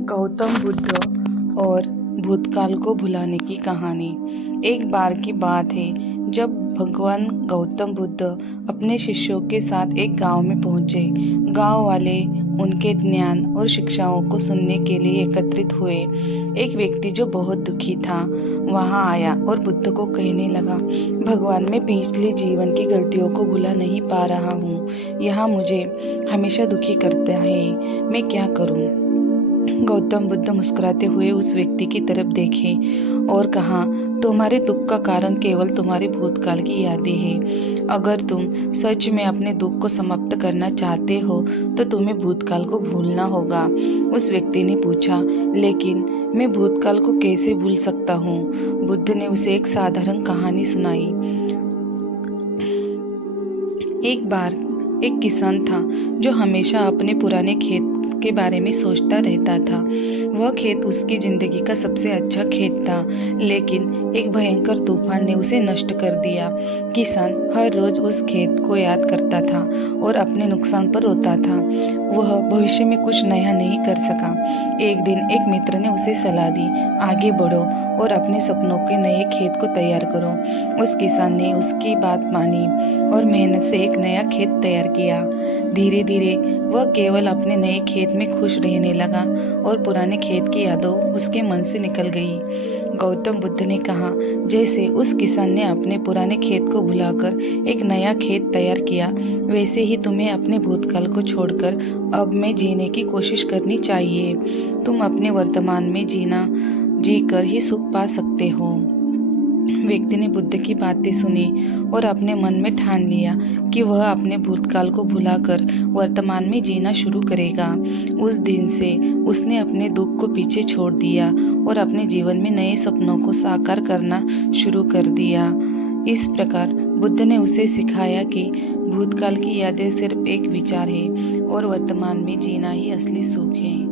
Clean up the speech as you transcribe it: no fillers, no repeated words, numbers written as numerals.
गौतम बुद्ध और भूतकाल को भुलाने की कहानी। एक बार की बात है जब भगवान गौतम बुद्ध अपने शिष्यों के साथ एक गांव में पहुंचे। गांव वाले उनके ज्ञान और शिक्षाओं को सुनने के लिए एकत्रित हुए। एक व्यक्ति जो बहुत दुखी था वहां आया और बुद्ध को कहने लगा, भगवान, मैं पिछले जीवन की गलतियों को भुला नहीं पा रहा हूँ। यह मुझे हमेशा दुखी करता है, मैं क्या करूँ? गौतम बुद्ध मुस्कुराते हुए उस व्यक्ति की तरफ देखे और कहा, तुम्हारे दुख का कारण केवल तुम्हारे भूतकाल की यादें हैं। अगर तुम सच में अपने दुख को समाप्त करना चाहते हो तो तुम्हें भूतकाल को भूलना होगा। उस व्यक्ति ने पूछा, लेकिन मैं भूतकाल को कैसे भूल सकता हूँ? बुद्ध ने उसे एक साधारण कहानी सुनाई। एक बार एक किसान था जो हमेशा अपने पुराने खेत के बारे में सोचता रहता था। वह खेत उसकी जिंदगी का सबसे अच्छा खेत था, लेकिन एक भयंकर तूफान ने उसे नष्ट कर दिया। किसान हर रोज उस खेत को याद करता था और अपने नुकसान पर रोता था। वह भविष्य में कुछ नया नहीं कर सका। एक दिन एक मित्र ने उसे सलाह दी, आगे बढ़ो और अपने सपनों के नए खेत को तैयार करो। उस किसान ने उसकी बात मानी और मेहनत से एक नया खेत तैयार किया। धीरे धीरे वह केवल अपने नए खेत में खुश रहने लगा और पुराने खेत की यादों उसके मन से निकल गई। गौतम बुद्ध ने कहा, जैसे उस किसान ने अपने पुराने खेत को भुलाकर एक नया खेत तैयार किया, वैसे ही तुम्हें अपने भूतकाल को छोड़कर अब में जीने की कोशिश करनी चाहिए। तुम अपने वर्तमान में जीकर ही सुख पा सकते हो। व्यक्ति ने बुद्ध की बातें सुनी और अपने मन में ठान लिया कि वह अपने भूतकाल को भुलाकर वर्तमान में जीना शुरू करेगा। उस दिन से उसने अपने दुख को पीछे छोड़ दिया और अपने जीवन में नए सपनों को साकार करना शुरू कर दिया। इस प्रकार बुद्ध ने उसे सिखाया कि भूतकाल की यादें सिर्फ एक विचार है और वर्तमान में जीना ही असली सुख है।